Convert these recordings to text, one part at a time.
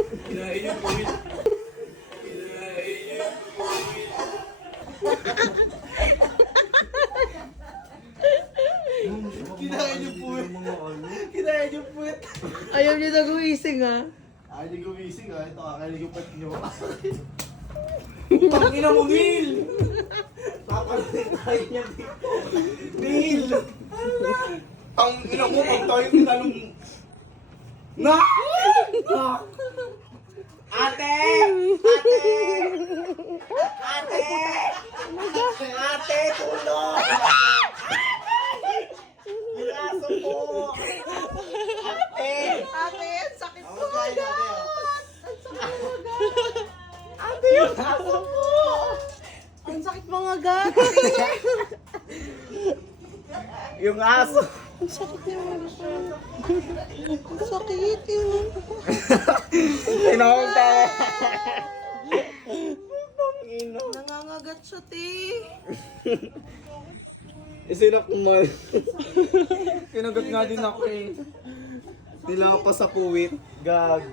Kinain yung puwit. Kinain yung puwit. Kinain yung puwit. Ayaw niyo na gumising ha. Ay, hindi gumising ha. Ito kakain yung puwit nyo. Tangina mo, Neil! Papalitin tayo niya dito. Neil! Tangina mo, pag tayo tinanong... Na! Ate! Ate! Ate! Ate, tulong! Yung aso po! Ate! Ate, ang sakit Ako ko tayo, agad! ate. Ang sakit mo agad! Ate, yung aso mo! Ang sakit mo agad! Yung aso! Ang sakit yung agad! Ang sakit yung... Tinawag tayo! Ino. Nangangagat siya, te! Isinap mo. Kinagat nga din ako eh. Nila pa sa puwit. Gago.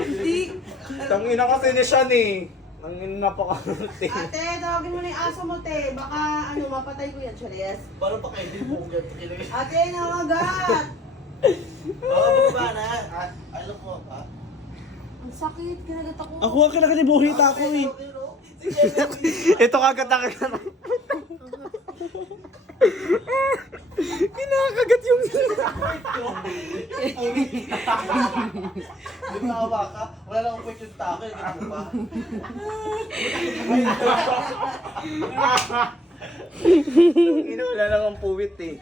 Hindi! Tangina kasi ni Sean eh. Tangina napaka-te. Ate, tawagin mo na yung aso mo, te. Baka ano, mapatay ko yan, Charis. Paano pa kayo din po ganito? Ate, nangangagat! Oo, ba na? Ano po ba? Ang sakit, kinagat ako. Ako ang kinakalibuhit ako eh. Ito kagad na kagad. Kinakagat yung Lumawa ka? Wala lang akong kwento yung tako. Hindi mo pa. Wala lang ang puwit eh.